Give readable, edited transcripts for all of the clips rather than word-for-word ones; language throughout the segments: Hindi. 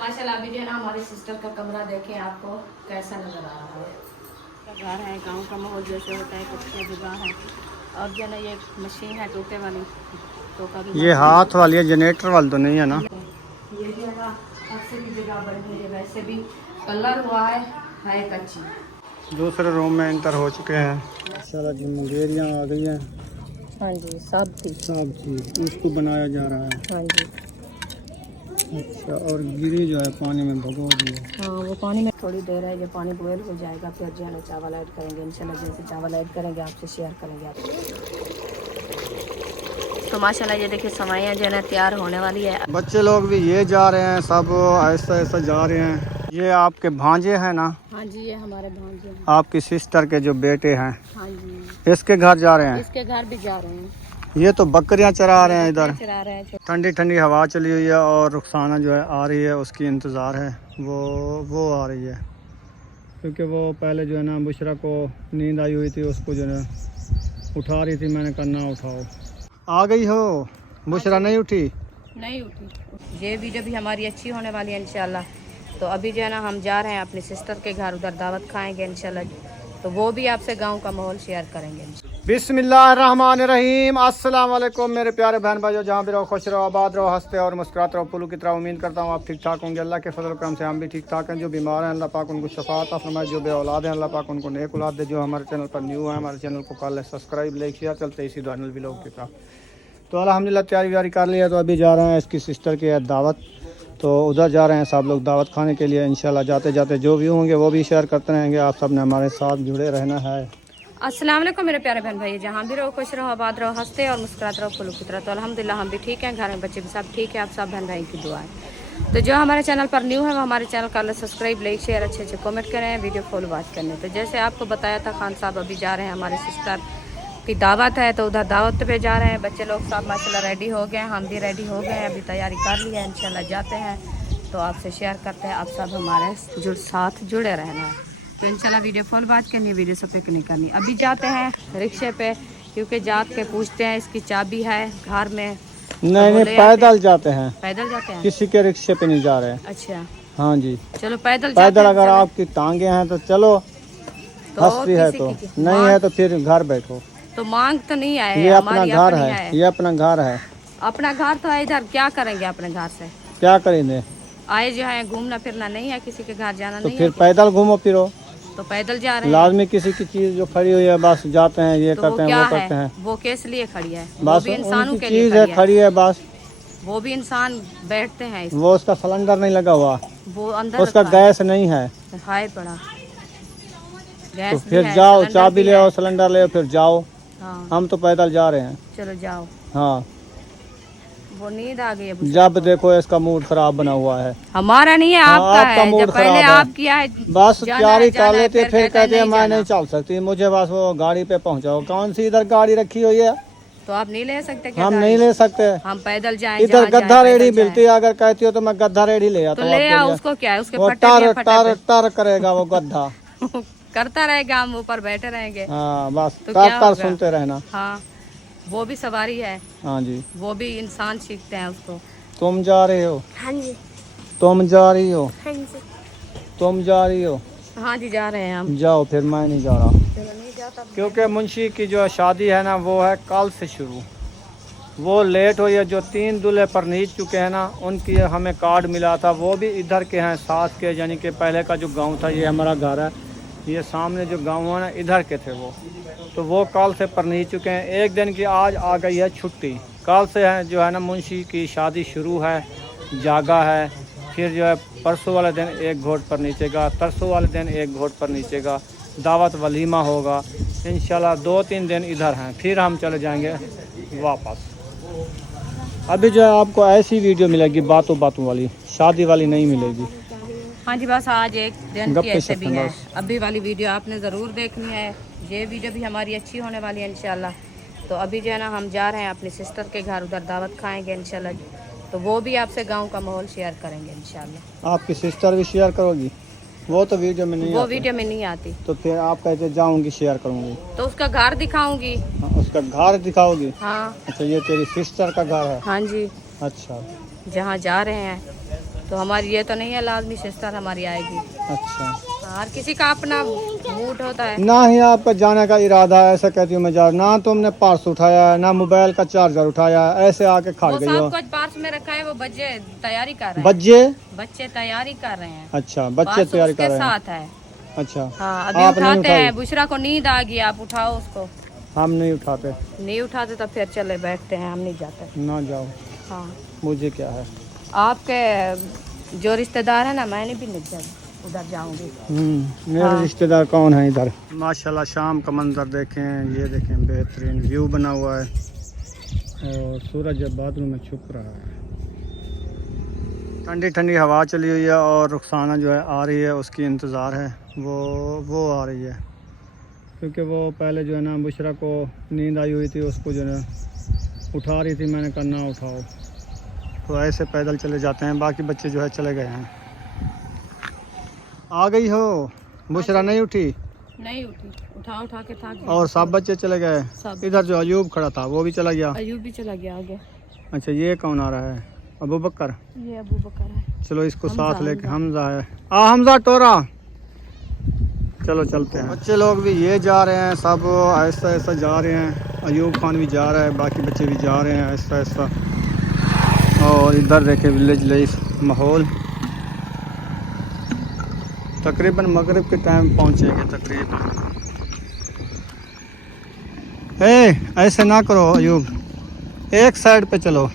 माशाल्लाह अभी जो है ना हमारी सिस्टर का कमरा देखें आपको कैसा नज़र आ रहा है। घर है गांव का माहौल जैसे होता है, कच्चे जगह है और जो है ना ये मशीन है टोके वाली, टोका भी ये हाथ वाली है, जनरेटर वाली तो नहीं है ना। ये जगह अच्छे की जगह बनी है, वैसे भी कलर हुआ है कच्ची। दूसरे रूम में एंटर हो चुके हैं। माशाल्लाह जी मुंगेरियाँ आ गई हैं। हाँ जी सब चीज़ उसको बनाया जा रहा है। हाँ जी अच्छा, और गिरी जो है पानी में भगो दी है। हाँ वो पानी में थोड़ी देर है, जब पानी बॉयल हो जाएगा फिर जो है ना चावल ऐड करेंगे इंशाल्लाह। जैसे चावल ऐड करेंगे आपसे शेयर करेंगे आप। तो माशाल्लाह ये देखिए सवाइयाँ जो है ना तैयार होने वाली है। बच्चे लोग भी ये जा रहे हैं, सब ऐसा ऐसा जा रहे हैं। ये आपके भांजे हैं ना? हाँ जी ये हमारे भांजे हैं। आपकी सिस्टर के जो बेटे हैं, हाँ जी इसके घर जा रहे हैं। इसके घर भी जा रहे हैं। ये तो बकरियां चरा रहे हैं इधर। चरा रहे हैं। ठंडी ठंडी हवा चली हुई है और रुखसाना जो है आ रही है, उसकी इंतज़ार है। वो आ रही है क्योंकि वो पहले जो है ना बुशरा को नींद आई हुई थी, उसको जो है उठा रही थी। मैंने कहा ना उठाओ। आ गई हो? बुशरा नहीं उठी? नहीं उठी। ये वीडियो भी हमारी अच्छी होने वाली है इंशाल्लाह। तो अभी जो है ना हम जा रहे हैं अपनी सिस्टर के घर, उधर दावत खाएंगे इंशाल्लाह। तो वो भी आपसे गांव का माहौल शेयर करेंगे। बिस्मिल्लाहिर्रहमानिर्रहीम। अस्सलाम वालेकुम मेरे प्यारे बहन भाइयों, जहाँ भी रहो खुश रहो, आबाद रहो, हंसते और मुस्कुराते रहो। पुलू की तरह उम्मीद करता हूँ आप ठीक ठाक होंगे। अल्लाह के फजल करम से हम भी ठीक ठाक हैं। जो बीमार हैं अल्लाह पाक उनको शफा अता फरमाए, जो बे औलाद हैं अल्लाह पाक उनको नेक औलाद दे। जो हमारे चैनल पर न्यू है, हमारे चैनल को कर ले सब्सक्राइब, लाइक शेयर, चलते इसी दानिल व्लॉग की तरह। तो अल्हम्दुलिल्लाह तैयारी व्यारी कर लिया, तो अभी जा रहे हैं इसकी सिस्टर की है दावत। तो उधर जा रहे हैं सब लोग दावत खाने के लिए इंशाल्लाह। जाते जाते जो भी होंगे वो भी शेयर करते रहेंगे। आप सब ने हमारे साथ जुड़े रहना है। अस्सलाम वालेकुम मेरे प्यारे बहन भाई, जहाँ भी रहो खुश रहो, आबाद रहो, हंसते और मुस्कुराते रहो फूलों की तरह। तो अल्हम्दुलिल्लाह हम भी ठीक हैं, घर में बच्चे भी सब ठीक है। आप सब बहन भाई की दुआ है। तो जो हमारे चैनल पर न्यू है वो हमारे चैनल का सब्सक्राइब, लाइक शेयर, अच्छे अच्छे कमेंट करें, वीडियो फॉलो वॉच करने। तो जैसे आपको बताया था खान साहब अभी जा रहे हैं, हमारे सिस्टर की दावत है तो उधर दावत पे जा रहे हैं। बच्चे लोग सब माशाल्लाह रेडी हो गए हैं, हम भी रेडी हो गए हैं, अभी तैयारी कर ली है। इंशाल्लाह जाते हैं तो आपसे शेयर करते हैं। आप सब हमारे साथ जुड़े रहना है। तो इंशाल्लाह वीडियो फुल बात करनी, वीडियो से पिक नहीं करनी। अभी जाते हैं रिक्शे पे, क्योंकि जात के पूछते हैं इसकी चाबी है घर में। नहीं पैदल जाते हैं। पैदल जाते हैं, किसी के रिक्शे पे नहीं जा रहे हैं। अच्छा हाँ जी चलो पैदल पैदल। अगर आपकी टांगे हैं तो चलो, तो हंसती है तो नहीं है तो फिर घर बैठो। तो मांग तो नहीं आए, ये अपना घर है, ये अपना घर है। अपना घर तो है, इधर क्या करेंगे अपने घर से? क्या करेंगे? आए जो है घूमना फिरना नहीं है, किसी के घर जाना तो नहीं फिर है। पैदल घूमो फिरो। तो पैदल जा रहे हैं। लाजमी किसी की चीज जो खड़ी हुई है बस जाते हैं, ये तो करते हैं, वो करते हैं। वो किस लिए खड़ी है? बस वो भी इंसानों के लिए चीज है, खड़ी है बस। वो भी इंसान बैठते हैं इसमें। वो उसका सिलेंडर नहीं लगा हुआ, वो अंदर उसका गैस नहीं है। हाय पड़ा तो गैस भी फिर है, जाओ, सिलेंडर चाबी भी ले आओ, है। सिलेंडर ले आओ, फिर जाओ। हाँ हम तो पैदल जा रहे हैं। चलो जाओ। हाँ वो नींद आ गई है। जब देखो इसका मूड खराब बना हुआ है। हमारा नहीं है, आपका आपका है। मूड जब पहले खराब है। आप किया है बस तैयारी कर लेते, फिर फिर कहते हैं मैं जाना। नहीं चल सकती, मुझे बस वो गाड़ी पे पहुंचाओ। कौन सी इधर गाड़ी रखी हुई है? तो आप नहीं ले सकते क्या? हम नहीं ले सकते। हम पैदल जाएं, इधर जहाँ गद्दा जाएं, रेडी पैदल मिलती है, अगर कहती हो तो मैं गद्दा रेडी ले आता तो हूँ ले आपके आओ। लिए। उसको क्या है, उसके वो फट्टे टर भी फट्टे टर टर करेगा वो गद्दा। पे। करता रहेगा, हम ऊपर बैठे रहेंगे। हाँ बस तो टर क्या टर होगा? सुनते रहना। हाँ वो भी सवारी है। हाँ जी वो भी इंसान सीखते हैं उसको। तुम जा रहे हो? हाँ जी। तुम जा रही हो? हाँ जी। तुम जा रही हो? हाँ जी जा रहे हैं हम। जाओ, फिर मैं नहीं जा रहा चलो नहीं जाता। क्योंकि मुंशी की जो शादी है ना वो है कल से शुरू। वो लेट हुई है। जो 3 दूल्हे पर नीच चुके हैं ना, उनकी हमें कार्ड मिला था, वो भी इधर के हैं, साथ के। यानी कि पहले का जो गांव था, ये हमारा घर है, ये सामने जो गांव है ना इधर के थे वो। तो वो कल से पर नीच चुके हैं। एक दिन की आज आ गई है छुट्टी। कल से है जो है ना मुंशी की शादी शुरू है, जागा है। फिर जो है परसों वाले दिन एक घोट पर नीचेगा, तरसों वाले दिन एक घोट पर नीचेगा, दावत वलीमा होगा इंशाल्लाह। 2-3 दिन इधर हैं, फिर हम चले जाएंगे वापस। अभी जो है आपको ऐसी वीडियो मिलेगी बातों बातों वाली, शादी वाली नहीं मिलेगी। हाँ जी बस आज एक दिन की गप्पे ऐसे भी शप्पे है। बस। अभी वाली वीडियो आपने ज़रूर देखनी है। ये वीडियो भी हमारी अच्छी होने वाली है इंशाल्लाह। तो अभी जो है ना हम जा रहे हैं अपनी सिस्टर के घर, उधर दावत खाएंगे इंशाल्लाह। तो वो भी आपसे गांव का माहौल शेयर करेंगे इंशाल्लाह। आपकी सिस्टर भी शेयर करोगी? वो तो वीडियो में नहीं वो आती। वीडियो में नहीं आती। तो फिर आप कहते जाऊंगी शेयर करूंगी, तो उसका घर दिखाऊंगी। हाँ, उसका घर दिखाओगी? हाँ अच्छा, ये तेरी सिस्टर का घर है? हाँ जी अच्छा जहाँ जा रहे हैं तो हमारी ये तो नहीं है लाजमी सिस्टर हमारी आएगी। अच्छा, हर किसी का अपना मूड होता है। ना ही आपका जाने का इरादा है, ऐसा कहती हूँ मैं जा, ना तुमने पर्स उठाया है, ना मोबाइल का चार्जर उठाया है, ऐसे आके खड़ वो गई हो। सब कुछ पार्स में रखा है, वो बच्चे तैयारी कर रहे हैं। बच्चे? बच्चे तैयारी कर रहे हैं। अच्छा, बच्चे पार्स तैयारी उसके कर रहे हैं। साथ है। अच्छा, हाँ अभी आप नहीं उठाते उठाई? हैं। बुशरा को नींद आ गई, आप उठाओ उसको। हम नहीं उठाते। नहीं उठाते तो फिर चले बैठते हैं, हम नहीं जाते। ना जाओ, हाँ मुझे क्या है। आपके जो रिश्तेदार है ना, मैंने भी नहीं जब उधर जाऊंगी। मेरे हाँ। रिश्तेदार कौन है इधर। माशाल्लाह शाम का मंजर देखें, ये देखें बेहतरीन व्यू बना हुआ है और सूरज अब बादलों में छुप रहा है। ठंडी ठंडी हवा चली हुई है और रुखसाना जो है आ रही है, उसकी इंतज़ार है। वो आ रही है क्योंकि वो पहले जो है ना बुशरा को नींद आई हुई थी, उसको जो है उठा रही थी, मैंने कहा ना उठाओ, तो ऐसे पैदल चले जाते हैं। बाकी बच्चे जो है चले गए हैं। आ गई हो? बुशरा नहीं उठी? नहीं उठी, उठा के थक गए। और सब बच्चे चले गए? सब। इधर जो अयूब खड़ा था वो भी चला गया? अयूब भी चला गया आगे। अच्छा, ये कौन आ रहा है? अबू बकर? ये अबू बकर है। चलो इसको हमजा, साथ लेके, हमजा। हमजा है। हमजा टोरा, चलो चलते हैं। बच्चे लोग भी ये जा रहे हैं, सब आहिस्ता आहिस्ता जा रहे हैं। अयूब खान भी जा रहा है, बाकी बच्चे भी जा रहे हैं आहिस्ता आहिस्ता। और इधर देखे विलेज लाइफ माहौल। तकरीबन मगरिब के टाइम पहुंचेंगे तकरीबन। ऐसे ना करो अयूब, एक साइड पे चलो।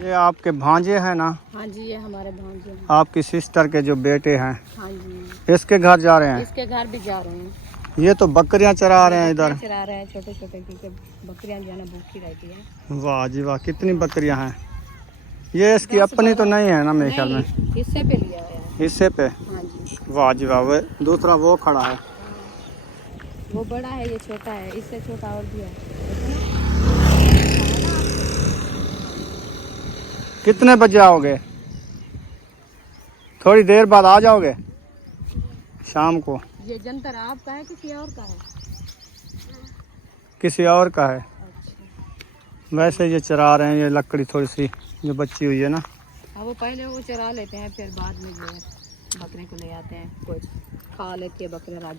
ये आपके भांजे हैं ना? हाँ जी, ये हमारे भांजे हैं। आपकी सिस्टर के जो बेटे हैं, हाँ जी, इसके घर जा रहे हैं? इसके घर भी जा रहे हैं। ये तो बकरियां चरा रहे हैं इधर। चरा रहे हैं छोटे छोटे, क्योंकि बकरियां जो है ना भूखी रहती है। वाह जी वाह, कितनी बकरियां हैं। ये इसकी अपनी तो नहीं है ना मेरे ख्याल में? हिस्से पे लिया हुआ है। हिस्से पे? हाँ जी। वाह जी वाह। वो दूसरा वो खड़ा है, वो बड़ा है, ये छोटा है, इससे छोटा और भी है। कितने बजे आओगे? थोड़ी देर बाद आ जाओगे शाम को? ये जंतर आपका है किसी और का है? किसी और का है। अच्छा। वैसे ये चरा रहे हैं, ये लकड़ी थोड़ी सी जो बची हुई है ना। हाँ वो पहले वो चरा लेते हैं, फिर बाद में जो है बकरे को ले आते हैं। कुछ खा लेती है बकरे, रात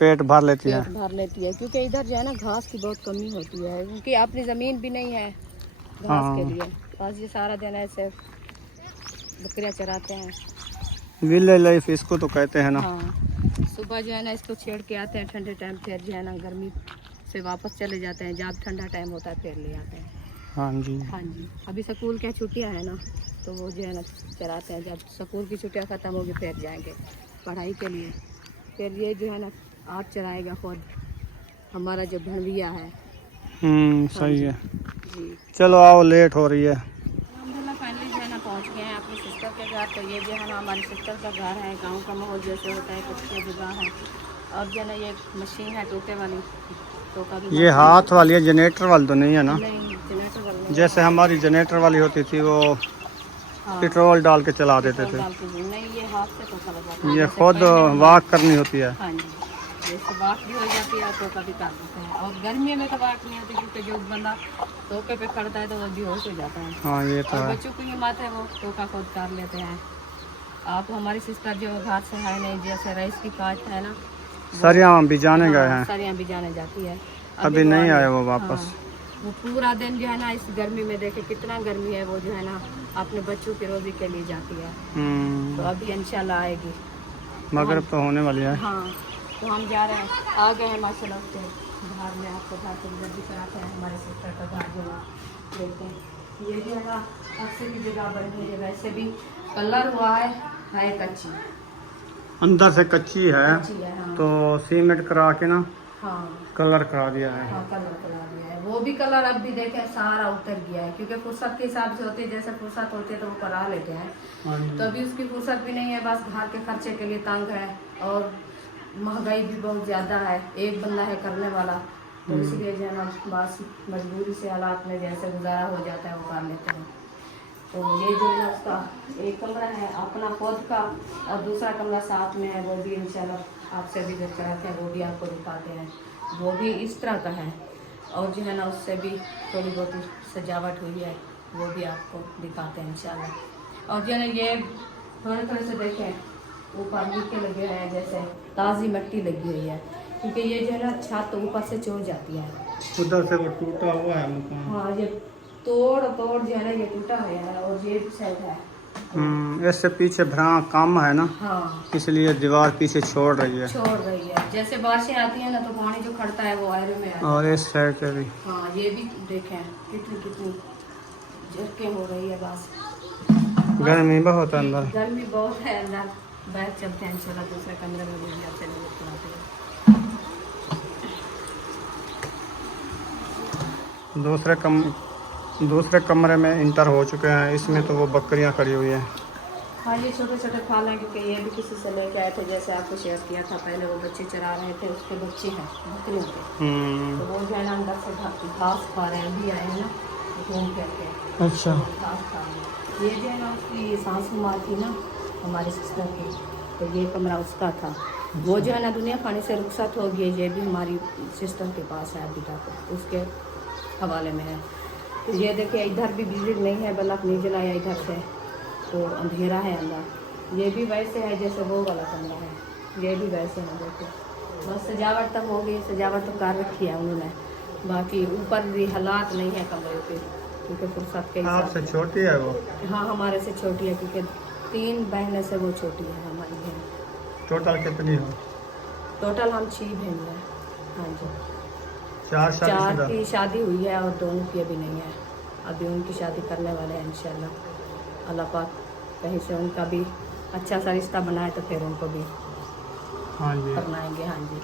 पेट भर लेती है। पेट भर लेती है, क्योंकि इधर जो है ना घास की बहुत कमी होती है, क्योंकि अपनी ज़मीन भी नहीं है घास के लिए। बस ये सारा दिन ऐसे बकरियां चराते हैं। विलेज लाइफ इसको तो कहते हैं ना। हाँ, सुबह जो है ना इसको छेड़ के आते हैं ठंडे टाइम, फिर जो है ना गर्मी से वापस चले जाते हैं। जब ठंडा टाइम होता है फिर ले आते हैं। हाँ जी। हाँ जी, अभी स्कूल की छुट्टियां हैं ना, तो वो जो है ना चराते हैं। जब स्कूल की छुट्टियां ख़त्म होगी फिर जाएंगे पढ़ाई के लिए। फिर ये जो है ना आप चराएगा खुद, हमारा जो भणविया है। सही है। जी, चलो आओ, लेट हो रही है। अल्हम्दुलिल्लाह फाइनली जो है ना पहुँच गए हैं अपनी सिस्टर के घर। तो ये जो है ना हमारी सिस्टर का घर है। गांव का माहौल जैसे होता है, कच्ची जगह है। अब जो है ना ये मशीन है टोके वाली, टोका भी ये हाथ वाली है, जनरेटर वाली तो नहीं है ना? नहीं, जनरेटर वाली नहीं। जैसे हमारी जनरेटर वाली होती थी, वो हाँ, पेट्रोल डाल के चला देते थे। डाल के नहीं, ये हाथ से टोका लगाते हैं। ये जैसे खुद पहले वाक करनी होती है। हाँ जी, जैसे बात भी हो जाती है टोका भी कर देते हैं। और गर्मी में तो बात नहीं होती, क्योंकि जो बंदा टोके पे खड़ता है तो वो बेहोश हो जाता है। हाँ ये तो और है। बच्चों की हिम्मत है, वो टोका खुद कर लेते हैं। आप हमारी सिस्टर जो घर से है नहीं, जैसे रईस की काट है ना, सरिया भी जाने गए हैं, सरियाँ भी जाने जाती है। अभी वो नहीं आए- आए वो वापस। हाँ, वो पूरा दिन जो है ना इस गर्मी में, देखे कितना गर्मी है, वो जो है ना अपने बच्चों की रोजी के लिए जाती है। तो अभी इंशाल्लाह आएगी। मगरिब तो होने वाली है। हाँ, तो हम जा रहे हैं, आ गए हैं माशाल्लाह से बाहर में। आपको घर से भी कराते हैं हमारे सिस्टर का घर जो है, देखते हैं। ये जो है ना अच्छे की जगह बन गई है, वैसे भी कलर हुआ है कच्ची, अंदर से कच्ची है, कच्ची है। हाँ, तो सीमेंट करा के ना हाँ, कलर करा दिया है। हाँ, कलर करा दिया है। वो भी कलर अब भी देखे सारा उतर गया है, क्योंकि फुर्सत के हिसाब से होती है, जैसे फुर्सत होती है तो वो करा लेते हैं। तो अभी उसकी फुर्सत भी नहीं है, बस घर के खर्चे के लिए तंग है, और महंगाई भी बहुत ज़्यादा है, एक बंदा है करने वाला, तो इसलिए जो है ना बस मजबूरी से हालात में जैसे गुजारा हो जाता है वो कर लेते हैं। तो ये जो है ना उसका एक कमरा है अपना खुद का, और दूसरा कमरा साथ में है, वो भी इंशाल्लाह आपसे भी जब कराते हैं वो भी आपको दिखाते हैं। वो भी इस तरह का है, और जो है ना उससे भी थोड़ी बहुत सजावट हुई है, वो भी आपको दिखाते हैं इंशाल्लाह। और जो है ये थोड़े थोड़े से देखें ऊपर नीचे लगे हुए हैं, जैसे ताज़ी मिट्टी लगी हुई है, क्योंकि ये जो है ना छत तो ऊपर से चढ़ जाती है। उधर से वो टूटा हुआ है मकान। हाँ, ये तोड़ जो है ना ये टूटा हुआ है, और ये साइड है। इससे पीछे भरा कम है ना, हाँ, इसलिए दीवार पीछे छोड़ रही है। छोड़ रही है। जैसे बारिशें आती है ना तो पानी जो खड़ता है वो आयरे में आता है। और इस साइड पे भी। हाँ, ये भी देखें कितनी झटके हो रही है। बस गर्मी बहुत है अंदर। गर्मी बहुत है अंदर। बैठ चलते हैं इंशाल्लाह दूसरे कमरे में भी आपसे कराते हैं। दूसरे कमरे में इंटर हो चुके हैं। इसमें तो वो बकरियां खड़ी हुई हैं। हाँ, ये छोटे छोटे फाल हैं, क्योंकि ये भी किसी से लेके आए थे, जैसे आपको शेयर किया था पहले। वो बच्चे चरा रहे थे, उसके बच्चे हैं बकरियों के। तो वो जो है ना अंदर से घास खा रहे हैं, अभी आए हैं ना घूम करके। अच्छा। घास खा रहे हैं। ये जो है ना उसकी सासू माँ थी ना हमारी सिस्टर की, तो ये कमरा उसका था। वो जो है ना दुनिया खाने से रुखसत हो गई, ये भी हमारी सिस्टर के पास है अभी तक, उसके हवाले में है। तो ये देखिए इधर भी बिजली नहीं है, बल्ब नहीं जलाया इधर से, तो अंधेरा है अंदर। ये भी वैसे है जैसे वो वाला कमरा है, ये भी वैसे है। देखिए बस सजावट तक हो गई, सजावट तो कर रखी है उन्होंने, बाकी ऊपर भी हालात नहीं है कमरे के, क्योंकि फुर्सत के हिसाब आपसे छोटी है वो? हाँ, हमारे से छोटी है, क्योंकि 3 बहनों से वो छोटी है हमारी बहन। टोटल कितनी हो? टोटल हम 6 बहन हैं। हाँ जी, 4 की शादी हुई है और 2 की अभी नहीं है। अभी उनकी शादी करने वाले हैं इंशाल्लाह। अल्लाह पाक कहीं से उनका भी अच्छा सा रिश्ता बनाए तो फिर उनको भी हाँ जी करनाएंगे। हाँ जी,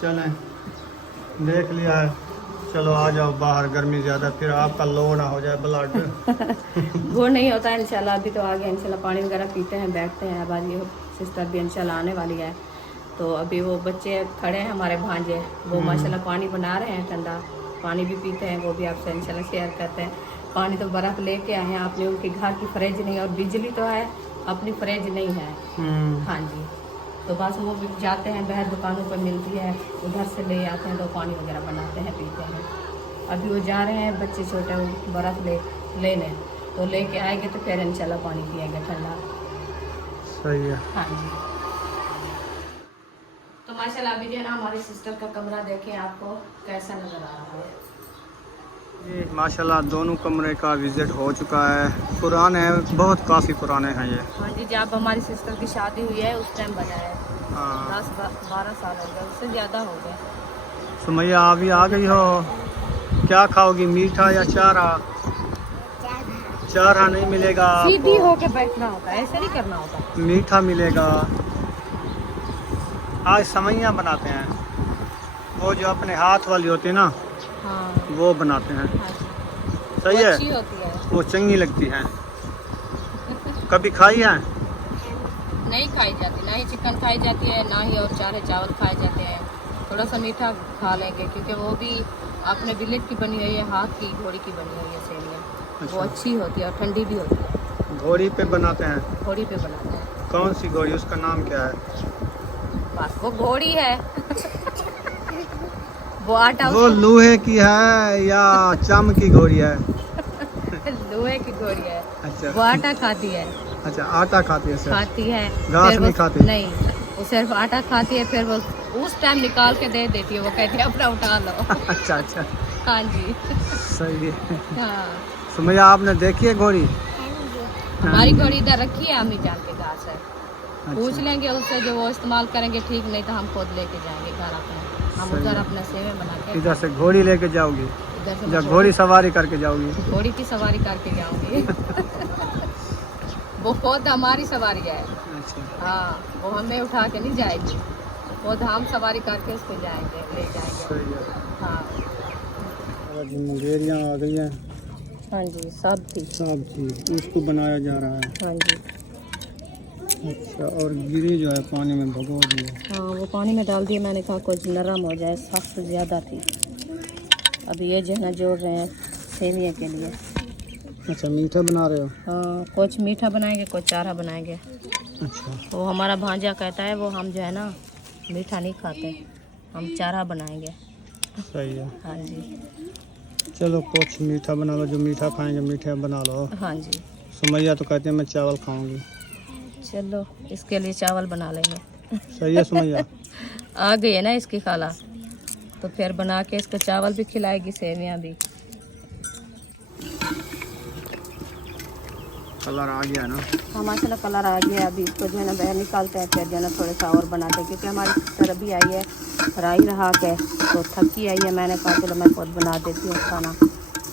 चलें, देख लिया है। चलो आ जाओ बाहर, गर्मी ज़्यादा, फिर आपका लो ना हो जाए ब्लड। वो नहीं होता है इंशाल्लाह। अभी तो आ गया इंशाल्लाह, पानी वगैरह पीते हैं, बैठते हैं। अब आज ये सिस्टर भी इंशाल्लाह आने वाली है, तो अभी वो बच्चे खड़े हैं हमारे भांजे, वो माशाल्लाह पानी बना रहे हैं, ठंडा पानी भी पीते हैं। वो भी आपसे इंशाल्लाह शेयर करते हैं। पानी तो बर्फ़ लेके आए हैं आपने, उनके घर की फ्रिज नहीं, और बिजली तो है, अपनी फ्रिज नहीं है। हाँ जी, तो बस वो भी जाते हैं बाहर, दुकानों पर मिलती है, उधर से ले आते हैं, तो पानी वगैरह बनाते हैं, पीते हैं। अभी वो जा रहे हैं बच्चे छोटे, वो बर्फ़ लेने, तो लेके आएंगे तो फिर इंशाल्लाह पानी पिएंगे ठंडा। सही है। हाँ जी, तो माशाल्लाह अभी जो है ना हमारी सिस्टर का कमरा देखें आपको कैसा नज़र आ रहा है। ये माशाल्लाह दोनों कमरे का विज़िट हो चुका है। पुराने हैं, बहुत काफ़ी पुराने हैं ये। हाँ जी, जब हमारी सिस्टर की शादी हुई है उस टाइम बनाया है। हाँ, 10-12 साल हो गए, उससे ज़्यादा हो गया। सुमैया अभी आ गई हो, क्या खाओगी, मीठा या चारा? चारा नहीं मिलेगा सीधी आपको, होके बैठना होता है, ऐसे नहीं करना होता। मीठा मिलेगा। आज समैया बनाते हैं, वो जो अपने हाथ वाली होती है ना, हाँ, वो बनाते हैं। हाँ जी, सही वो है, अच्छी होती है। वो चंगी लगती हैं। कभी खाई है? नहीं खाई जाती, ना ही चिकन खाई जाती है, ना ही और चारे चावल खाए जाते हैं। थोड़ा सा मीठा खा लेंगे, क्योंकि वो भी अपने विलेज की बनी हुई है, हाथ की घोड़ी की बनी हुई है सेवियाँ। वो अच्छी होती है और ठंडी भी होती है। घोड़ी पे बनाते हैं? घोड़ी पे बनाते हैं। कौन सी घोड़ी, उसका नाम क्या है? बस वो घोड़ी है। वो आटा वो लोहे की है या चम की घोड़ी है? लोहे की घोड़ी है। अच्छा, वो आटा खाती है। अच्छा, आटा खाती है सिर्फ? खाती है, घास फिर नहीं वो खाती? नहीं, वो सिर्फ आटा खाती है। फिर वो उस टाइम निकाल के दे देती है, वो कहती है अपना उठा लो। अच्छा अच्छा, हाँ जी, सही है। हाँ। सुमैया आपने देखी है घोड़ी? हमारी घोड़ी इधर रखी है, अम्मी जान के घास है। पूछ अच्छा, लेंगे उससे, जो वो इस्तेमाल करेंगे ठीक, नहीं तो हम खुद लेके जाएंगे घर अपने। हम सही उधर है। अपना सेवे बना के इधर से घोड़ी लेके जाओगी इधर से या मैं घोड़ी सवारी करके जाओगी? घोड़ी की सवारी करके जाऊंगी। वो खुद हमारी सवारी है। अच्छा, हाँ, वो हमें उठा के नहीं जाएगी, खुद हम सवारी करके उसको जाएंगे, ले जाएंगे। सही है। हाँ, और मुंगेरियाँ आ गई हैं। हाँ जी, सब थी। सब्जी उसको बनाया जा रहा है। हाँ जी, अच्छा, और गिरी जो है पानी में भगो दी है। हाँ, वो पानी में डाल दिया मैंने, कहा कुछ नरम हो जाए, सख्त ज़्यादा थी। अभी ये जो है ना जोड़ रहे हैं सेविया के लिए। अच्छा, मीठा बना रहे हो? हाँ, कुछ मीठा बनाएंगे, कुछ चारा बनाएंगे। अच्छा, वो हमारा भांजा कहता है वो हम जो है ना मीठा नहीं खाते, हम चारा बनाएंगे। सही है। हाँ जी, चलो कुछ मीठा बना लो, जो मीठा खाएंगे मीठा बना लो। हाँ जी, सुमैया तो कहते हैं मैं चावल खाऊंगी। चलो इसके लिए चावल बना लेंगे। सही है सुमैया। आ गई है ना इसकी खाला, तो फिर बना के इसको चावल भी खिलाएगी, सेवियाँ भी। कलर आ गया ना? हाँ माशाल्लाह कलर आ गया। अभी इसको जो है ना बाहर निकालते हैं, फिर जो है ना थोड़ा सा और बनाते हैं, क्योंकि हमारी सिस्टर अभी आई है राई रहा के, तो थकी आई है। मैंने कहा चलो मैं खुद बना देती हूँ खाना,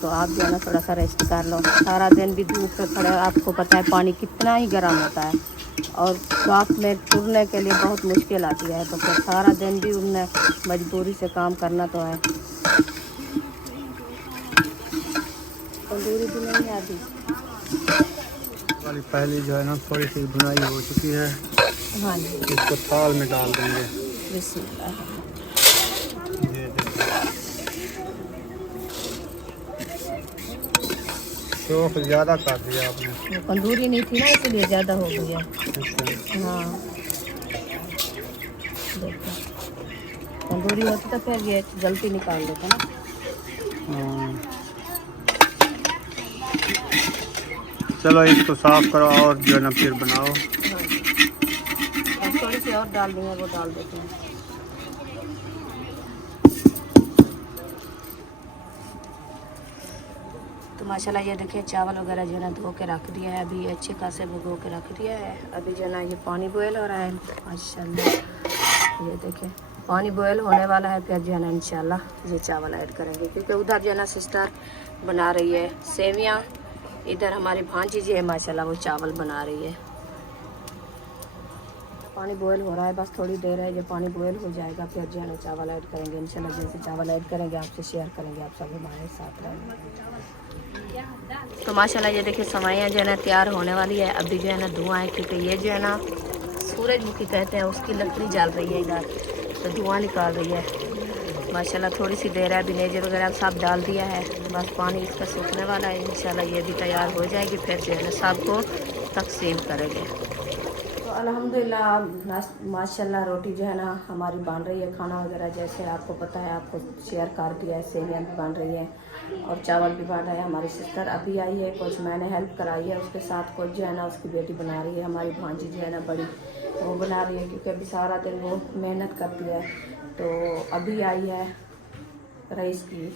तो आप जो है ना थोड़ा सा रेस्ट कर लो। सारा दिन भी धूप पे खड़े, आपको पता है पानी कितना ही गर्म होता है, और रात में टूरने के लिए बहुत मुश्किल आती है, तो फिर सारा दिन भी उन्हें मजबूरी से काम करना तो है। तंदूरी भी नहीं आती वाली पहली जो है ना थोड़ी सी बुनाई हो चुकी है। हाँ जी, इसको थाल में डाल देंगे। बिस्मिल्लाह। ये देखो, शौक ज़्यादा कर दिया आपने। वो तंदूरी नहीं थी ना, इसलिए ज़्यादा हो गई है। अच्छा। हाँ देखो, तंदूरी होती तो फिर ये गलती निकाल देता ना। हाँ। चलो इसको साफ करो और जो है ना फिर बनाओ। हाँ, और थोड़ी सी और डाल देंगे, वो डाल देते हैं। तो माशाल्लाह ये देखिए चावल वगैरह जो है ना धो के रख दिया है, अभी अच्छे खासे भिगो के रख दिया है। अभी जो है ना ये पानी बॉयल हो रहा है माशाल्लाह। ये देखिए पानी बॉयल होने वाला है, फिर जो है ना इंशाल्लाह ये चावल ऐड करेंगे, क्योंकि उधर जो है ना सिस्टर बना रही है सेवियाँ, इधर हमारी भांजी जी है माशाल्लाह वो चावल बना रही है। पानी बॉयल हो रहा है, बस थोड़ी देर है, ये पानी बॉयल हो जाएगा, फिर जो है ना चावल ऐड करेंगे इंशाल्लाह। जैसे चावल ऐड करेंगे आपसे शेयर करेंगे, आप सब हमारे साथ रहेंगे। तो माशाल्लाह ये देखिए सेवइयाँ जो है ना तैयार होने वाली है। अभी जो है ना धुआं है, क्योंकि ये जो है ना सूरजमुखी कहते हैं, उसकी लकड़ी जल रही है इधर, तो धुआं निकाल रही है माशाल्लाह। थोड़ी सी देर है, अभी नेजे वगैरह सब डाल दिया है, बस पानी इसका सूखने वाला है। इंशाल्लाह ये भी तैयार हो जाएगी, फिर जो है ना सबको तकसीम करेंगे। तो अल्हम्दुलिल्लाह माशाल्लाह रोटी जो है ना हमारी बन रही है। खाना वगैरह जैसे आपको पता है, आपको शेयर कर दिया है, सेवियाँ भी बन रही है और चावल भी बन रहा है। हमारी सिस्टर अभी आई है, कुछ मैंने हेल्प कराई है उसके साथ, कुछ जो है ना उसकी बेटी बना रही है। हमारी भांजी जो है ना बड़ी, वो बना रही है, क्योंकि अभी सारा दिन वो मेहनत करती है। तो अभी आई है रईस की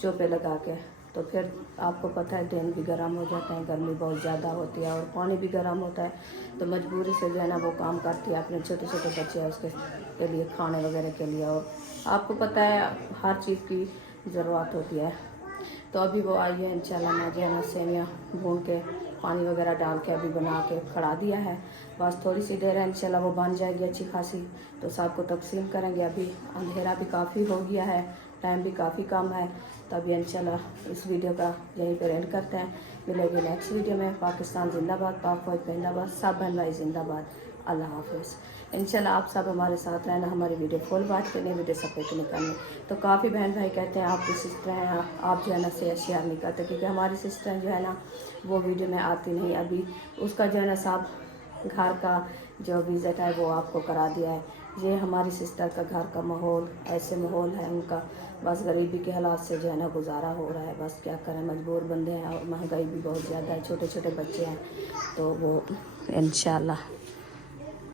चोपे लगा के, तो फिर आपको पता है दिन भी गर्म हो जाते हैं, गर्मी बहुत ज़्यादा होती है और पानी भी गर्म होता है, तो मजबूरी से जो है ना वो काम करती है। अपने छोटे छोटे बच्चे हैं उसके के लिए खाने वगैरह के लिए, और आपको पता है हर चीज़ की ज़रूरत होती है। तो अभी वो आई है, इंशाल्लाह मैं जो है ना सेवियाँ भून के पानी वगैरह डाल के अभी बना के खड़ा दिया है। बस थोड़ी सी देर है, इंशाल्लाह वो बन जाएगी अच्छी खासी, तो सबको तकसीम करेंगे। अभी अंधेरा भी काफ़ी हो गया है, टाइम भी काफ़ी कम है, तब ये इंशाल्लाह इस वीडियो का यहीं पर एंड करते हैं। मिलेंगे नेक्स्ट वीडियो में। पाकिस्तान जिंदाबाद, पाक फौज जिंदाबाद, सब बहन भाई जिंदाबाद। अल्लाह हाफिज़। इंशाल्लाह आप सब हमारे साथ रहना, हमारी वीडियो फुल वॉच करनी, वीडियो सपोर्ट नहीं करनी। तो काफ़ी बहन भाई कहते हैं आपकी सिस्टर हैं, आप जो है ना शेयर नहीं करते, क्योंकि हमारी सिस्टर जो है ना वो वीडियो में आती नहीं। अभी उसका जो है ना सब घर का जो विज़िट है वो आपको करा दिया है। ये हमारी सिस्टर का घर का माहौल, ऐसे माहौल है उनका, बस गरीबी के हालात से जो है ना गुजारा हो रहा है। बस क्या करें, मजबूर बंदे हैं और महंगाई भी बहुत ज़्यादा है, छोटे छोटे बच्चे हैं, तो वो इंशाल्लाह